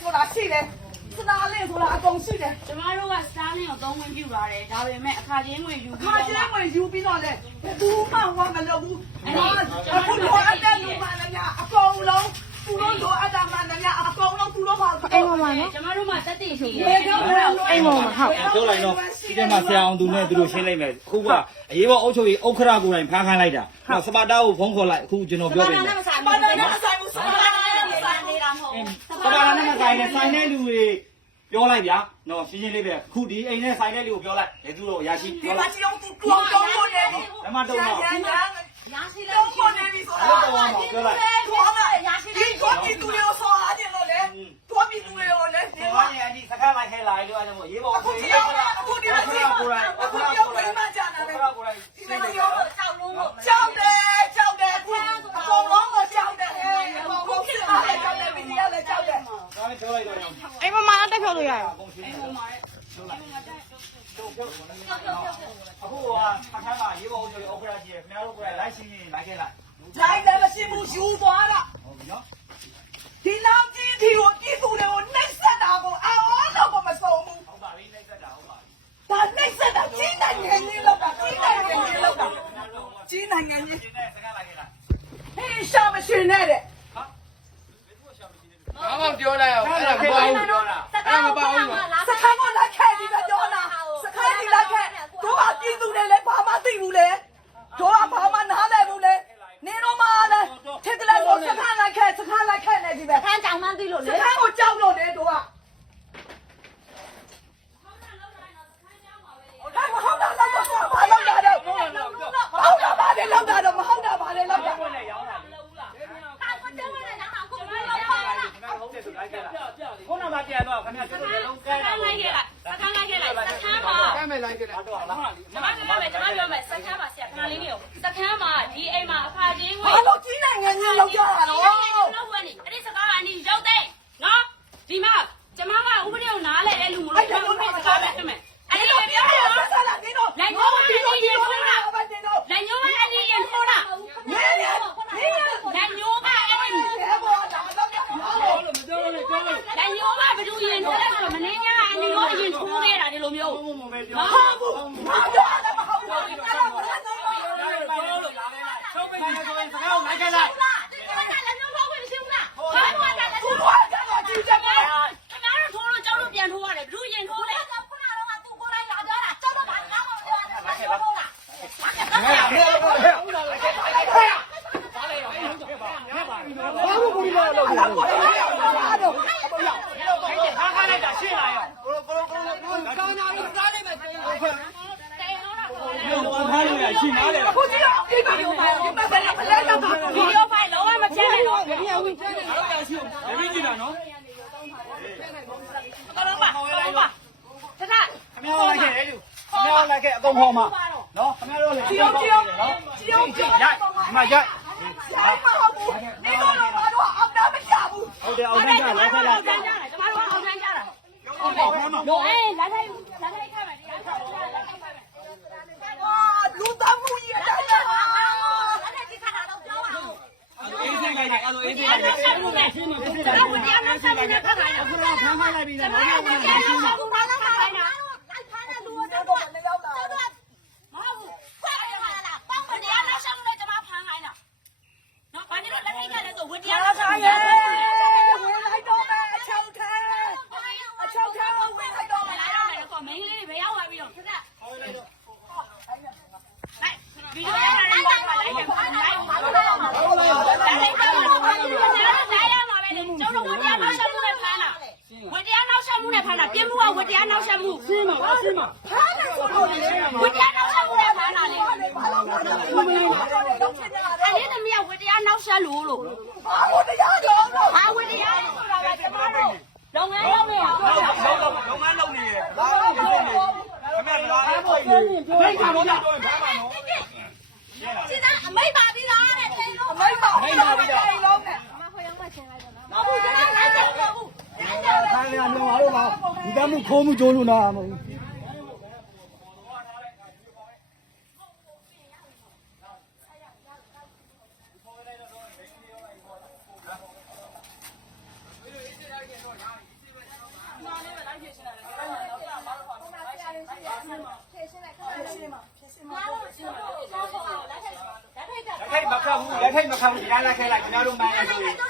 ဆိုတာရှိတယ်စတာလင်းဆိုတာအကုန်ရှိတယ်ကျမတို့ကစတားလင်းကိုသုံးဝင်ပြူလာတယ်ဒါပေမဲ့အခါချင်းငွေယူပြီးခါတော့ကျင်းဝင်ယူပြီးတော့လေဘူးမှဝမ်းမလို့ဘူးအဲ့ဒီအခုလိုအပ်တဲ့လူမှလည်းအကုန်လုံးသူတို့လိုအပ်တာမှလည်းအကုန်လုံးသူတို့ပါအိမ်ပေါ်မှာနော်ကျမတို့မှတက်တည်ရှိတဘယ်ယ်တော့မှအိမ်ပေါ်မှာဟုတ်ပြောလိုက်တော့ဒီထဲမှာဆရာအောင်သူနဲ့သူတို့ရှင်းလိုက်မယ်အခုကအရေးပေါ်အုပ်ချုပ်ရေးဥက္ခရာကိုယ်တိုင်ဖမ်းခိုင်းလိုက်တာဟုတ်စပါတာကိုဖုန်းခေါ်လိုက်အခုကျွန်တော်ပြောပြမယ်ဆိုင်ဘာပါလို့နဲ့လဲဆိုင်မှုဆိုင်မှုဆိုင်နေ တာမဟုတ်စပါတာနဲ့မဆိုင်နဲ့ဆိုင်တဲ့လူတွေပြောလိုက်ဗျာနော်ရှင်းရှင်းလေးပဲအခုဒီအိမ်နဲ့ဆိုင်တဲ့လူကိုပြောလိုက်လေသူတို့ရရှိဒီပြောမှာလိုက်ချီအောင်သူတောင်းတောင်းလို့နေပြီဓမ္မတော့တော့ရန်ရန်ရရှိလဲတောင်းလို့နေပြီဆိုအဲ့တော့တော့တော့ပြောလိုက်ထောင်းလာရရှိဒီတော့ဒီသူရောဆောအားတယ်လို့လေတော့ဒီသူရောလေဒီဒီမှာမှာအဒီစကားလိုက်ခဲလာလို့အဲ့ဒါမို့ရေးပေါ်အခုဆို ဒီ ရေး ရောအခုဒီရော ကိုယ်တိုင် အခုဒီရောဘယ်မှာကြာနေလဲ ကိုယ်တိုင် ဒီလိုရောကြောက်လို့ကြောက်တယ်ကြောက်တယ်အခုအကုန်လုံးကကြောက်တယ်အကုန်လုံးဖြစ်လာတယ်ကြောက်တယ်ဗီဒီယိုလည်းကြောက်တယ် ဒါနဲ့ပြောလိုက်တော့ရအောင်အိမ်ပေါ်မှာတက်ဖြုတ်လို့ရရအကုန်ရှင်းတယ်အခုကအခါမှာရေးပေါ်အုပ်ချုပ်ရေးဥက္ခရာကြီးခင်ဗျားတို့ကိုယ်တိုင်လိုက်ရှင်းရင်လိုက်ခဲ့လိုက်လိုက်လည်းမရှိဘူးယူသွားတာဟုတ်ပြီနော် ဒီလောက်ကြီးဒီကိုပြည်သူတွေကိုနှိပ်စက်တာကိုအော်တော့မဆုံးဘူး ဟုတ်ပါပြီနှိမ့်သက်တာဟုတ်ပါပြီ ဒါနှိပ်စက်တာကြီးနိုင်ငံကြီးလောက်တာကြီးနိုင်ငံကြီးလောက်တာကြီးနိုင်ငံကြီး ရှင်းတဲ့စကားလိုက်ခဲ့လိုက် ဟေးရှာမရှင်နဲ့တဲ့ ဘာမှပြောလိုက်အောင်အဲ့ဒါမပေါ့ဘူးအဲ့ဒါမပေါ့ဘူး စခန်းကလက်ခဲဒီကပြောတာစခန်းဒီလက်ခဲတို့ကပြည်သူတွေလည်းဘာမှသိဘူးလေတို့ကဘာမှနားလည်ဘူးလေနေတော့မှလည်းထစ်ကလေးကိုစခန်းလက်ခဲစခန်းလက်ခဲနေ ဒီပဲခန်းကြောင်မှန်းသိလို့စလေခန်းကိုကြောက်လို့လေတို့ကမဟုတ်တာလောက်တော့ဘာလောက်တာတော့မဟုတ်တာဘာလဲလောက်တာတော့မဟုတ်တာဘာလဲလောက်တာဘယ်နဲ့ရောင်းတာလဲဟာကိုတဲဝင်နေတာဟာကိုမလို့ခင်ဗျားဟုတ်တယ်ဆိုလိုက်ခဲ့လိုက်ခုနကပြန်တော့ခင်ဗျားကျွတ်တယ်လုံးကဲစတာခန်းလိုက်ခဲ့လိုက်စခန်းလိုက်ခဲ့လိုက်စခန်းမှာကမ်းမယ်လိုက်ကြတယ်တော့လားကျမပြောမယ်ကျမပြောမယ်စခန်းမှာဆရာခဏလေးမျိုးစခန်းမှာဒီအိမ်မှာအခါချင်းငွေဘာလို့ကြီးနိုင်ငံကြီးလောက်ကြတာတော့ လောက်ဝင်နေအဲ့ဒီစကားကအနီရောက်တဲ့နော်ဒီမှာကျမကဥပဒေကိုနားလဲတဲ့လူမလို့ကျမဥပဒေစကားပဲဖြစ်မယ်အဲ့ဒီ ဒီ လို လို ပြော ပြော ရ ရ အောင် ဆက်လာဒီတော့ လိုက်တော့ဒီလိုရင်ထိုးတာ ဘာတင်တော့ လက်ညိုးကအနီရင်ထိုးတာ နေနေနေ လက်ညိုးကအဲ့ဒီ ဘယ်ပေါ်လာတော့ကြပါလို့ မပြောလို့ပြောလို့ လက်ညိုးကဘယ်သူရင်ထိုးလဲဆိုတော့မနေညာအနီရောအရင်ထိုးခဲ့တာဒီလိုမျိုး ဘုံဘုံပဲပြော ဟာဘူးဘာပြောရလဲမဟုတ်ဘူးအဲ့ဒါဘာလဲတော့ ပြောလို့လာခဲ့လိုက်ချုံးမိတ်ဆိုရင်စကားကိုလိုက်ခဲ့လိုက် လက်ညိုးထိုးခွင့်မရှိဘူးလားဘာလို့လဲလက်ညိုး သူ ထိုး ကကြတော့ကြည့်ကြပါ ခင်ဗျားတို့ထိုးလို့ကျောင်းတို့ပြန်ထိုးရတယ်ဘယ်သူရင်ထိုးလဲခုနကတော့သူ့ကိုယ်လိုက်လာကြတာကျောင်းတို့ကငါ့ကိုပြောတာလက်ညိုးထိုးတာ ဘာလို့ကိုဒီမှာလောက်ဘာလို့လဲအားတော့ခါခါလိုက်တာရှင်းလာရောကောင်းတာလို့စားလိုက်မယ်တေးလို့ဖက်ဒီလိုခါလို့ရရှင်းနားတယ်ခုကြည့်အောင်ဒီကဒီမှာဒီမှာဆက်မလဲတော့ပါဗီဒီယိုဖိုင်လုံးဝမချဲနဲ့တော့ဒီမင်းကြည့်တာနော်အကောင်လုံးပါအကောင်လုံးပါထထခင်ဗျားလိုက်ခဲ့လေလူခင်ဗျားလိုက်ခဲ့အကုန်ဟောမှာနော်ခင်ဗျားတို့လည်းကြည့်အောင်ကြည့်အောင်ကြည့်အောင်ကြည့်ရိုက်ဒီမှာရိုက် ရိုက်မဟုတ်ဘူးဒီတော့တော့ဘာလို့အောင်တာမရဘူး ဟုတ်တယ်အောင်နိုင်ကြလိုက်ခဲ့လိုက်ကျန်ကြတာကျမတို့အောင်ကျန်ကြတာဟုတ်တယ်ခင်ဗျားတို့အေးလာထိုင်လာထိုင်ခါမယ်တရားခါမယ်လာထိုင်ခါမယ်အာလူသားမှုကြီးအတိုင်းပါအဲ့ဒါဒီခါတာတော့ပြောပါဦးအေးစင်ခိုင်းတယ်အဲ့လိုအေးစင်အဲ့ခိုဒါင်းတယ်ဆက်မှုနဲ့တော့ဘုရားနဲ့ဆက်မှုနဲ့ခါခိုင်းတာခုနကဖမ်းခိုင်းလိုက်ပြီကျနော်မဘာတို့လို့ကလဲ ကျန်တော့ဘူးတော့ခါခိုင်းတာ လိုက်ဖမ်းတဲ့လူကတော့တော့လည်းရောက်လာ မဟုတ်ဘူးခွဲရမှာလားပေါင်းမတရားနဲ့ဆက်မှုနဲ့ကျမဖမ်းခိုင်းတာနော်ဘာလို့လက်ထိုင်ခဲ့လဲဆိုဝတရားနဲ့ဆက်မှု ရဲ နဲ့ ဝင်လိုက်တော့မယ်အချောက်ထဲအချောက်ထဲဝင်လိုက်တော့မယ် လာရမယ်ကောမင်းလေးတွေဘယ်ရောက်သွားပြီးတော့ခက်ခက်လိုက်ဗီဒီယိုရတာလိုက်လိုက်လိုက်လိုက်လိုက်လိုက်ရမှာပဲလေကျွန်တော်ဝတရားနောက်ဆက်မှုနဲ့ဖမ်းတာဝတရားနောက်ဆက်မှုနဲ့ဖမ်းတာပြင်းမှုကဝတရား နောက်ဆက်မှုရှင်းမှာရှင်းမှာဖမ်းတယ်ဆိုတော့လေဝတရားနောက်ဆက်မှုနဲ့ဖမ်းတာလေဘာလို့ဖမ်းတယ်ဘယ်လိုလုပ်ဖြစ်နေတာလဲအဲ့ဒီသမီးကဝတရားနောက်ဆက်လို့လို့ဘာလို့တရားကြောင်းတော့ဟာဝတရားဆိုတာကကျမတို့လုပ်ငန်းလုပ်နေအောင်လုံးလုံးလုံးမလုံးနေတယ်ဘာလို့ဖြစ်နေခင်ဗျားလာအဲ့ပို့နေဘယ်ကတော့တော့ မှုခိုးမှုကြိုးလို့နာမဟုတ်ဘူးလက်ထိုက်မခံဘူးလက်ထိုက်မခံဘူးဒီလားလက်ထိုက်လိုက်ကျွန်တော်တို့မှန်းလိုက်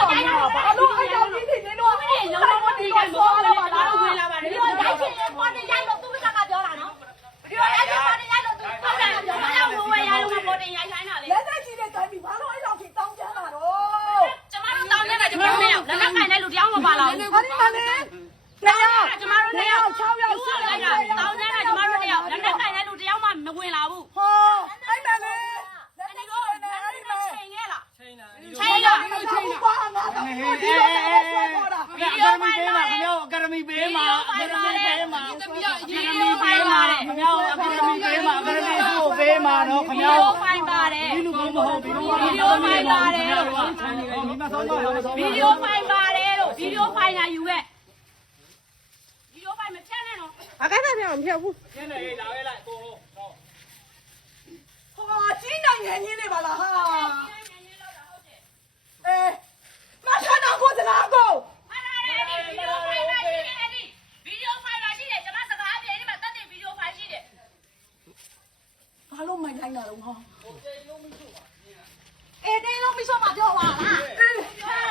တာတော့ခင်ဗျားတို့ဖိုင်ပါတယ်ဒီလိုမဟုတ်ဘူးဗီဒီယိုဖိုင်ပါတယ်ဗီဒီယိုဖိုင်ပါတယ်လို့ဗီဒီယိုဖိုင်လာယူခဲ့ဗီဒီယိုဖိုင်မဖြတ်နဲ့နော်အကဲတာမဖြတ်ဘူးဖြတ်နေရေးလာခဲ့လိုက်အကုန်လုံး င်ထိုင်တာလုံးဟောအေးတင်းလုံးမရှိပါဘူးအေးတင်းလုံးမရှိမှပြောပါလား